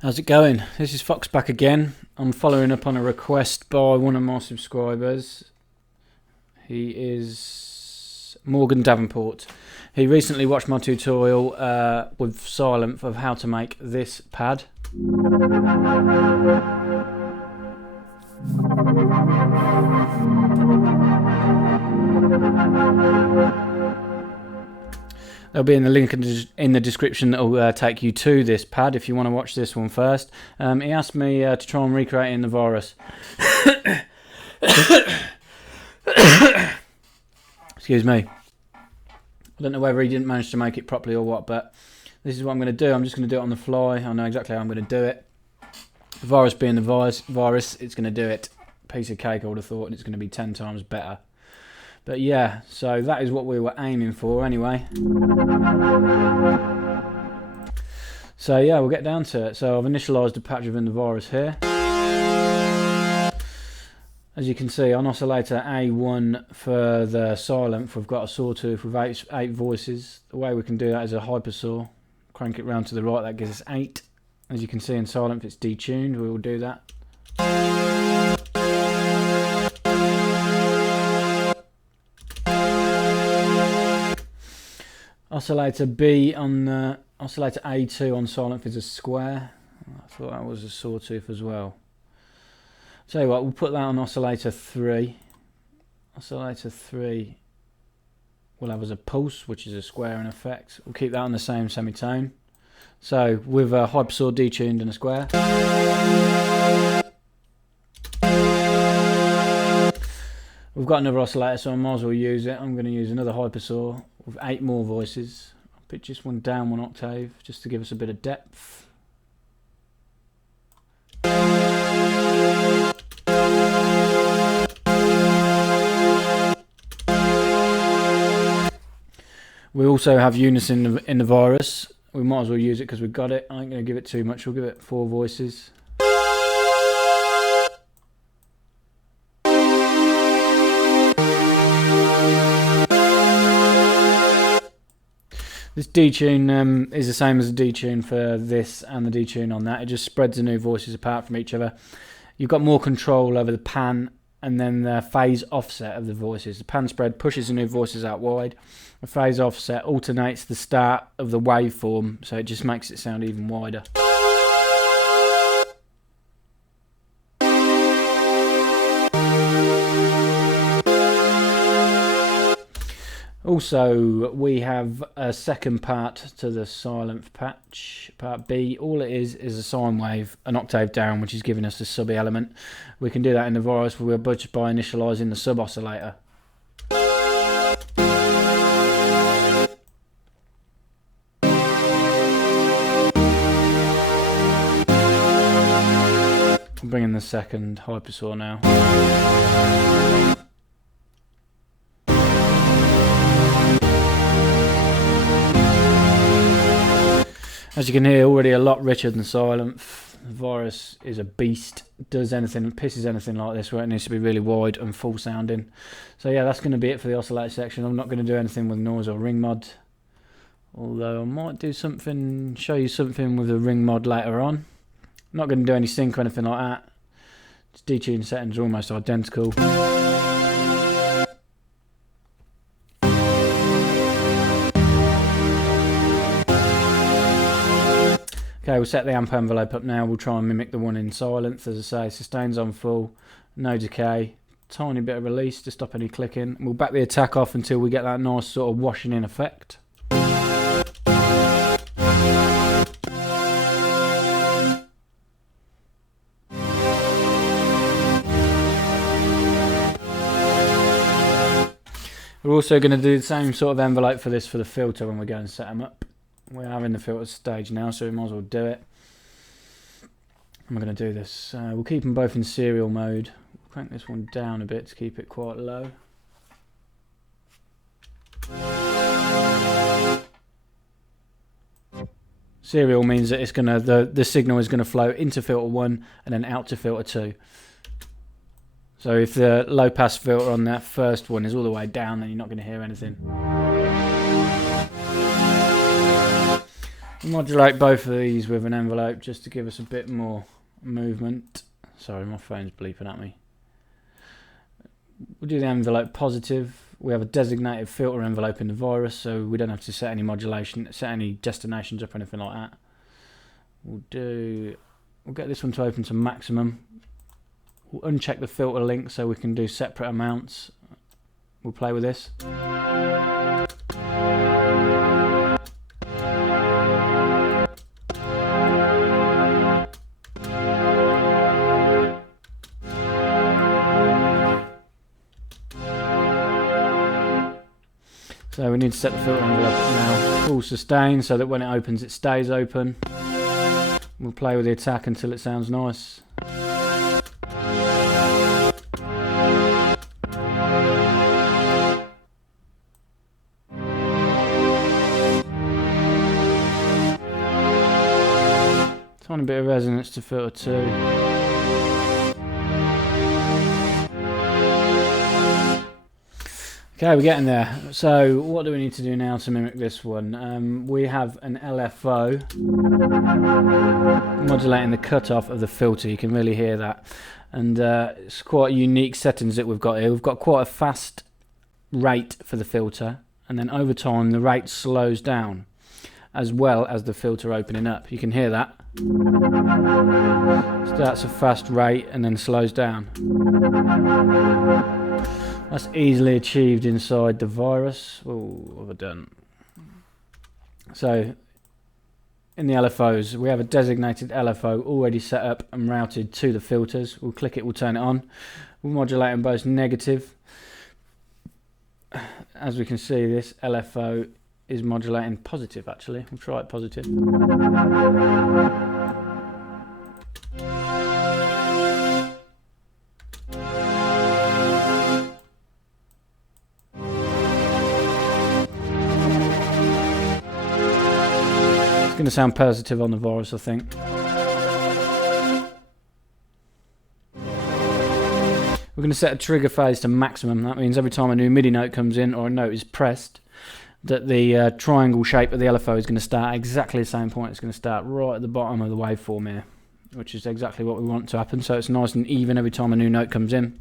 How's it going? This is Fox back again. I'm following up on a request by one of my subscribers. He is Morgan Davenport. He recently watched my tutorial with Sylenth of how to make this pad. There'll be in the link in the description that will take you to this pad if you want to watch this one first. He asked me to try and recreate it in the virus. Excuse me. I don't know whether he didn't manage to make it properly or what, but this is what I'm going to do. I'm just going to do it on the fly. I know exactly how I'm going to do it. The virus being the virus, it's going to do it. Piece of cake, I would have thought, and it's going to be 10 times better. But yeah, so that is what we were aiming for anyway. So yeah, we'll get down to it. So I've initialised a patch within the virus here. As you can see, on oscillator A1 for the Sylenth, we've got a sawtooth with eight voices. The way we can do that is a hypersaw. Crank it round to the right, that gives us 8. As you can see in Sylenth, it's detuned. We will do that. Oscillator B on oscillator A2 on Sylenth is a square. I thought that was a sawtooth as well. Tell you what, we'll put that on oscillator 3. Oscillator 3 we'll have as a pulse, which is a square in effect. We'll keep that on the same semitone. So with a hypersaw detuned and a square. We've got another oscillator, so I might as well use it. I'm going to use another hypersaw with 8 more voices. I'll pitch this one down 1 octave just to give us a bit of depth. We also have unison in the virus. We might as well use it because we've got it. I ain't going to give it too much. We'll give it 4 voices. This detune is the same as the detune for this and the detune on that. It just spreads the new voices apart from each other. You've got more control over the pan and then the phase offset of the voices. The pan spread pushes the new voices out wide. The phase offset alternates the start of the waveform, so it just makes it sound even wider. Also, we have a second part to the Sylenth patch, part B. All it is a sine wave, an octave down, which is giving us the sub element. We can do that in the virus, we're budgeted by initialising the sub oscillator. I'm bringing the second hypersaw now. As you can hear, already a lot richer than Sylenth. The virus is a beast. Does anything, pisses anything like this where it needs to be really wide and full sounding. So yeah, that's going to be it for the oscillator section. I'm not going to do anything with noise or ring mod. Although I might do something, show you something with a ring mod later on. I'm not going to do any sync or anything like that. Its detune settings are almost identical. Okay, we'll set the amp envelope up now. We'll try and mimic the one in Sylenth. As I say, sustains on full, no decay, tiny bit of release to stop any clicking. We'll back the attack off until we get that nice sort of washing in effect. We're also going to do the same sort of envelope for this for the filter when we go and set them up. We're having the filter stage now, so we might as well do it. I'm going to do this. We'll keep them both in serial mode. We'll crank this one down a bit to keep it quite low. Serial means that it's gonna the signal is going to flow into filter 1 and then out to filter 2. So if the low pass filter on that first one is all the way down, then you're not going to hear anything. We'll modulate both of these with an envelope just to give us a bit more movement. Sorry, my phone's bleeping at me. We'll do the envelope positive. We have a designated filter envelope in the virus, so we don't have to set any modulation, set any destinations up or anything like that. We'll get this one to open to maximum. We'll uncheck the filter link so we can do separate amounts. We'll play with this. So we need to set the filter envelope now full sustain so that when it opens it stays open. We'll play with the attack until it sounds nice. Tiny bit of resonance to filter 2. Okay, we're getting there. So what do we need to do now to mimic this one? We have an LFO modulating the cutoff of the filter. You can really hear that. And it's quite unique settings that we've got here. We've got quite a fast rate for the filter, and then over time the rate slows down as well as the filter opening up. You can hear that. Starts a fast rate and then slows down. That's easily achieved inside the virus. Oh, what have I done? So, in the LFOs, we have a designated LFO already set up and routed to the filters. We'll click it, we'll turn it on. We'll modulate in both negative. As we can see, this LFO is modulating positive actually. We'll try it positive. Going to sound positive on the virus, I think. We're going to set a trigger phase to maximum. That means every time a new MIDI note comes in or a note is pressed, that the triangle shape of the LFO is going to start exactly the same point. It's going to start right at the bottom of the waveform here, which is exactly what we want to happen. So it's nice and even every time a new note comes in.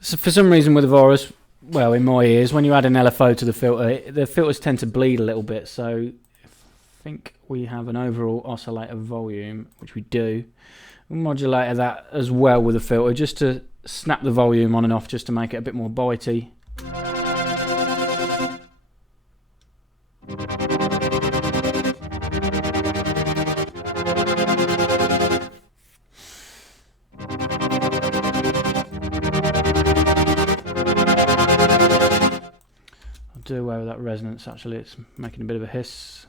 So for some reason with the virus, well, in my ears, when you add an LFO to the filters tend to bleed a little bit. So I think we have an overall oscillator volume, which we do. We'll modulate that as well with the filter, just to snap the volume on and off, just to make it a bit more bitey. Do away with that resonance, actually it's making a bit of a hiss.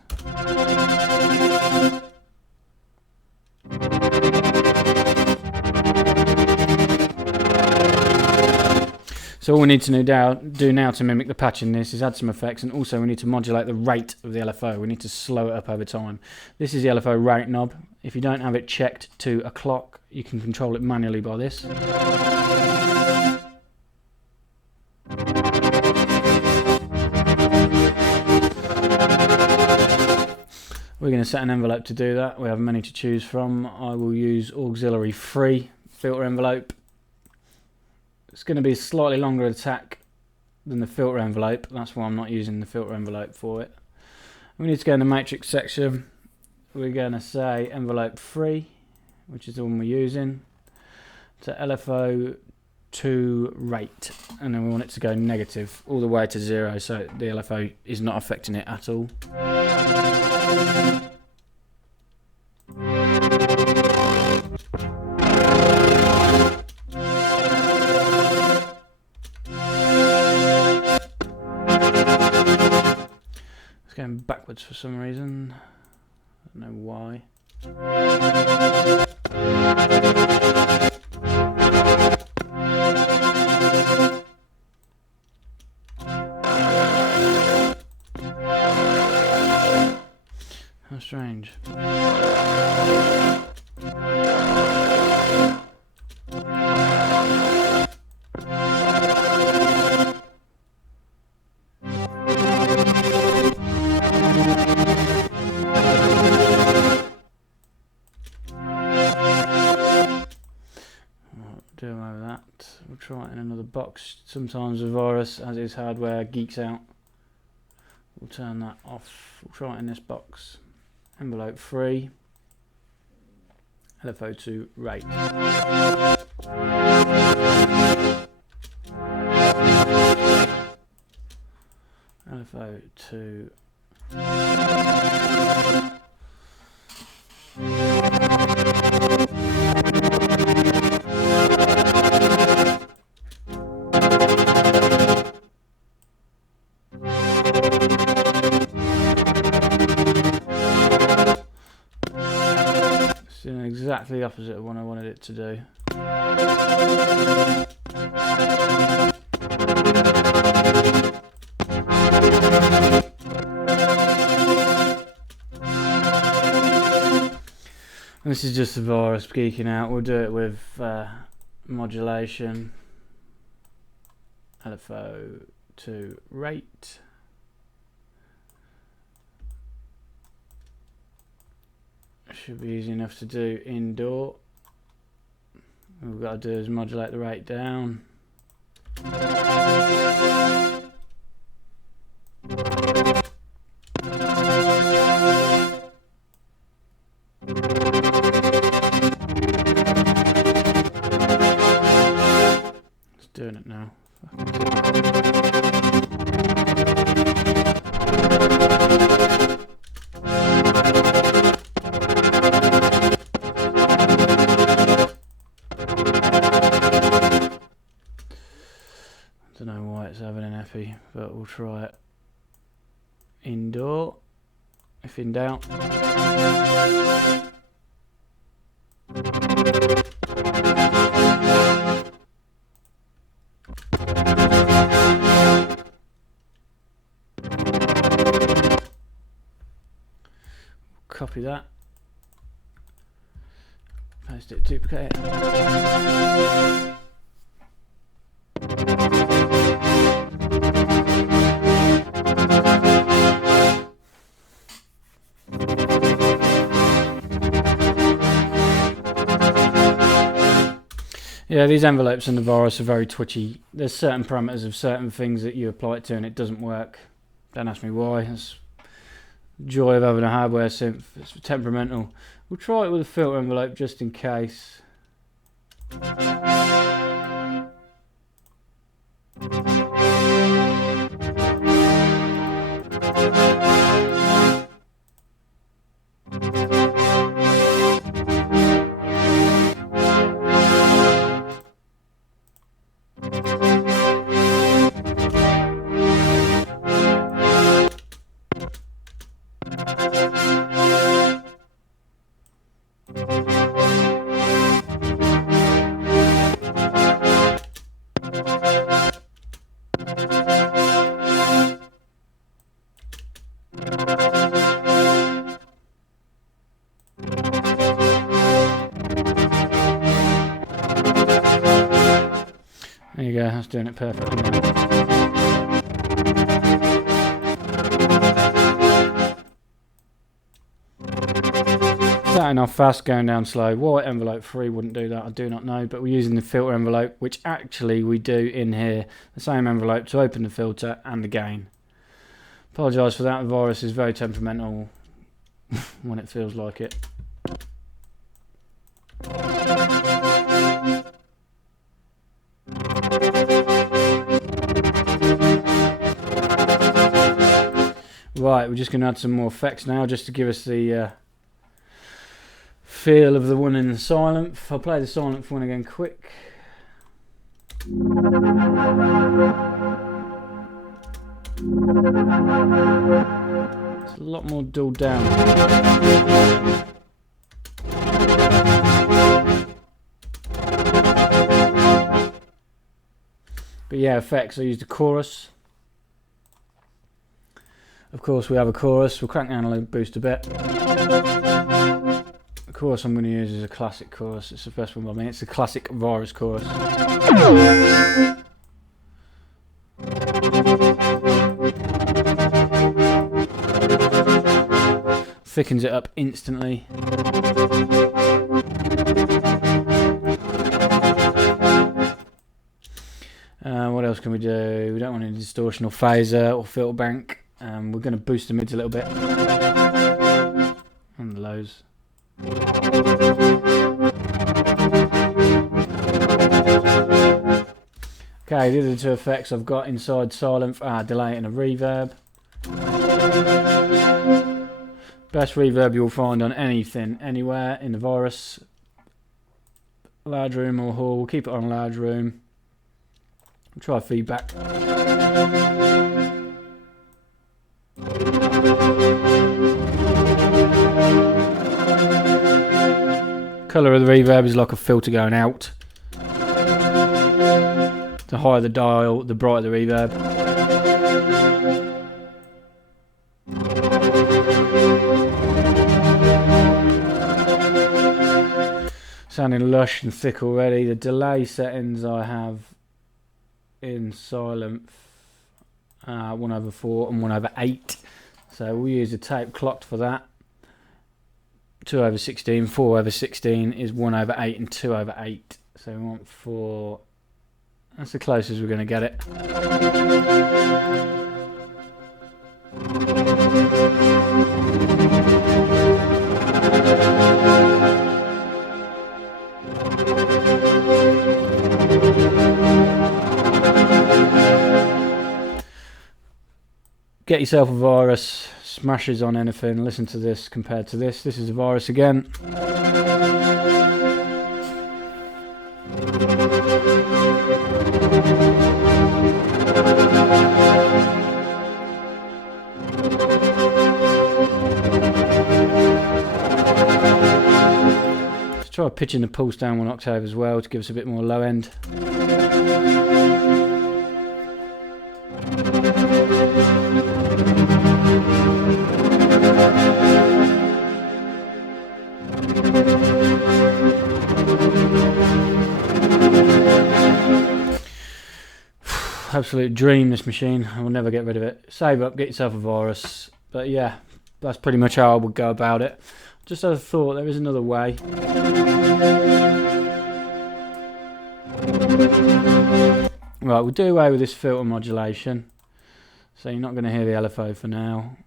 So all we need to do now to mimic the patch in this is add some effects, and also we need to modulate the rate of the LFO. We need to slow it up over time. This is the LFO rate knob. If you don't have it checked to a clock, you can control it manually by this. We're going to set an envelope to do that. We have many to choose from. I will use auxiliary free filter envelope. It's going to be a slightly longer attack than the filter envelope. That's why I'm not using the filter envelope for it. We need to go in the matrix section. We're going to say envelope free, which is the one we're using, to LFO to rate, and then we want it to go negative all the way to 0, so the LFO is not affecting it at all. It's going backwards for some reason. I don't know why. How strange. do away with that. We'll try it in another box. Sometimes the virus, as is hardware, geeks out. We'll turn that off. We'll try it in this box. Envelope 3. LFO2 rate. LFO2. It's doing exactly the opposite of what I wanted it to do. This is just the virus geeking out. We'll do it with modulation. LFO2 rate. Should be easy enough to do indoor. All we've got to do is modulate the rate down. It's doing it now. I don't know why it's having an effie, but we'll try it indoor, if in doubt. Copy that, paste it, duplicate it. Yeah, these envelopes in the virus are very twitchy. There's certain parameters of certain things that you apply it to and it doesn't work. Don't ask me why. It's the joy of having a hardware synth. It's temperamental. We'll try it with a filter envelope just in case. There you go, that's doing it perfectly now. Starting off fast, going down slow. Why envelope 3 wouldn't do that, I do not know, but we're using the filter envelope, which actually we do in here, the same envelope to open the filter and the gain. Apologise for that, the virus is very temperamental when it feels like it. Right, we're just going to add some more effects now just to give us the feel of the one in the Sylenth. I'll play the Sylenth one again quick. It's a lot more dulled down. But yeah, effects, I used the chorus. Of course we have a chorus, we'll crank down a boost a bit. The chorus I'm going to use is a classic chorus, it's the first one by me, it's the classic virus chorus. Thickens it up instantly. What else can we do? We don't want any distortion or phaser or filter bank. We're going to boost the mids a little bit. And the lows. Okay, these are the two effects I've got inside Sylenth, delay and a reverb. Best reverb you'll find on anything, anywhere in the Virus. Large room or hall, we'll keep it on large room. We'll try feedback. Colour of the reverb is like a filter going out. The higher the dial, the brighter the reverb. Sounding lush and thick already. The delay settings I have in Sylenth 1/4 and 1/8. So we'll use a tape clocked for that. 2/16, 4/16 is 1/8 and 2/8. So we want 4. That's the closest we're going to get it. Get yourself a Virus, smashes on anything, listen to this compared to this. This is a Virus again. Let's try pitching the pulse down 1 octave as well to give us a bit more low end. Absolute dream, this machine. I will never get rid of it. Save up, get yourself a Virus. But yeah, that's pretty much how I would go about it. Just had a thought, there is another way. Right, we'll do away with this filter modulation. So you're not going to hear the LFO for now.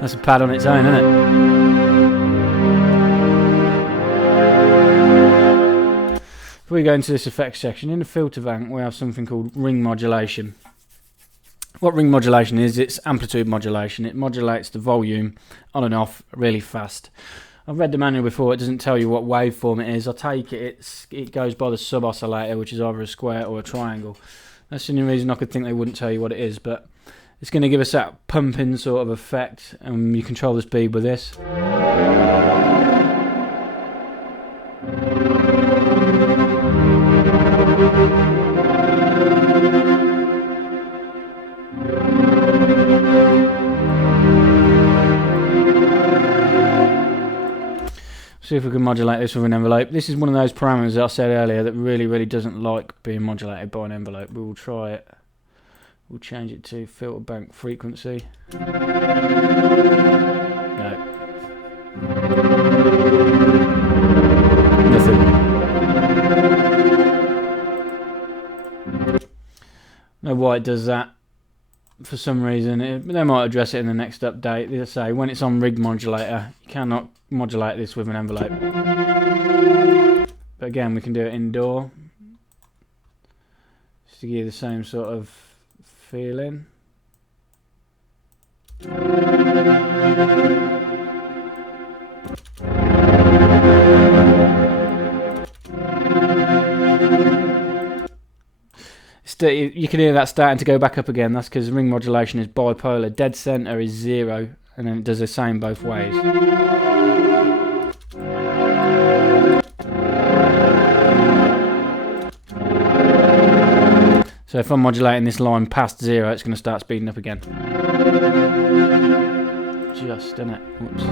That's a pad on its own, isn't it? Before we go into this effects section, in the filter bank we have something called ring modulation. What ring modulation is, it's amplitude modulation. It modulates the volume on and off really fast. I've read the manual before, it doesn't tell you what waveform it is. I take it goes by the sub oscillator, which is either a square or a triangle. That's the only reason I could think they wouldn't tell you what it is, but it's going to give us that pumping sort of effect, and you control the speed with this. See if we can modulate this with an envelope. This is one of those parameters that I said earlier that really doesn't like being modulated by an envelope. We will try it. We'll change it to filter bank frequency. No. Nothing. Know why it does that. For some reason, they might address it in the next update. They say when it's on rig modulator, you cannot modulate this with an envelope. But again, we can do it indoor, just to give you the same sort of feeling. You can hear that starting to go back up again. That's because ring modulation is bipolar. Dead center is 0, and then it does the same both ways. So if I'm modulating this line past 0, it's going to start speeding up again. Just, innit? Whoops.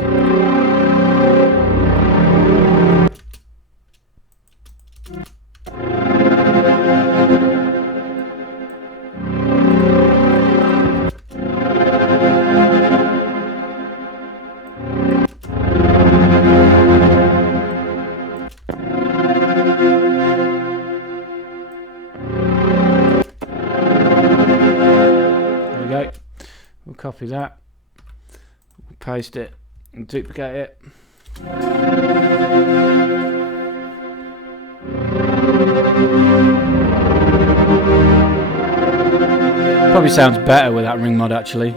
copy that, paste it and duplicate it. Probably sounds better with that ring mod actually.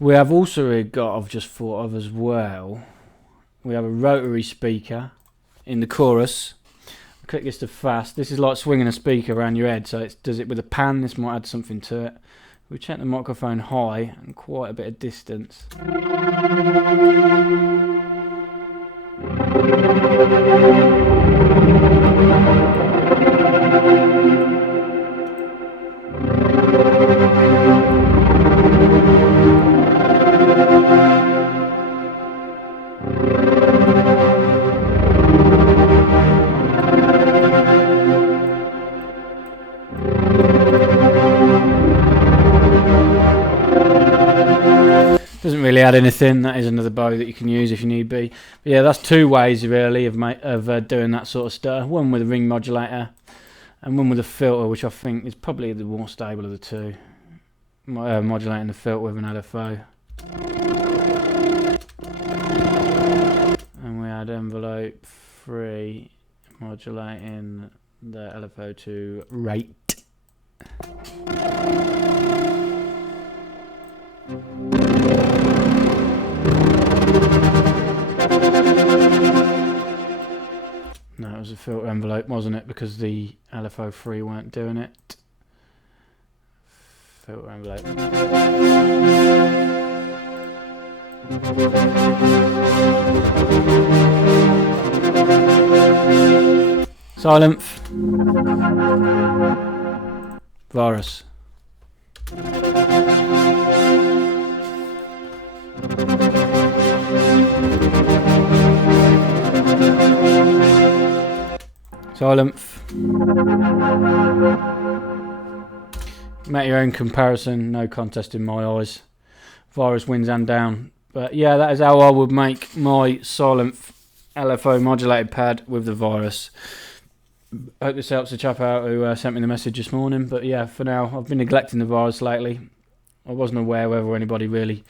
We have also got, I've just thought of as well, we have a rotary speaker in the chorus. Click this to fast. This is like swinging a speaker around your head, so it does it with a pan. This might add something to it. We check the microphone high and quite a bit of distance. Doesn't really add anything. That is another bow that you can use if you need be. But yeah, that's two ways really of doing that sort of stuff. One with a ring modulator and one with a filter, which I think is probably the more stable of the two. Modulating the filter with an LFO. And we add envelope 3, modulating the LFO to rate. No, it was a filter envelope, wasn't it? Because the LFO3 weren't doing it. Filter envelope. Sylenth. Virus. Sylenth. Make your own comparison, no contest in my eyes. Virus wins and down. But yeah, that is how I would make my Sylenth LFO modulated pad with the Virus. Hope this helps the chap out who sent me the message this morning. But yeah, for now, I've been neglecting the Virus lately. I wasn't aware whether anybody really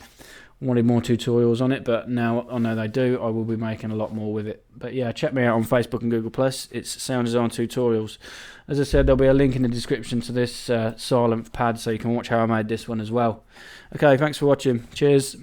wanted more tutorials on it, but now I know they do. I will be making a lot more with it. But yeah, check me out on Facebook and Google+. It's Sound Design Tutorials. As I said, there'll be a link in the description to this Sylenth pad, so you can watch how I made this one as well. Okay, thanks for watching. Cheers.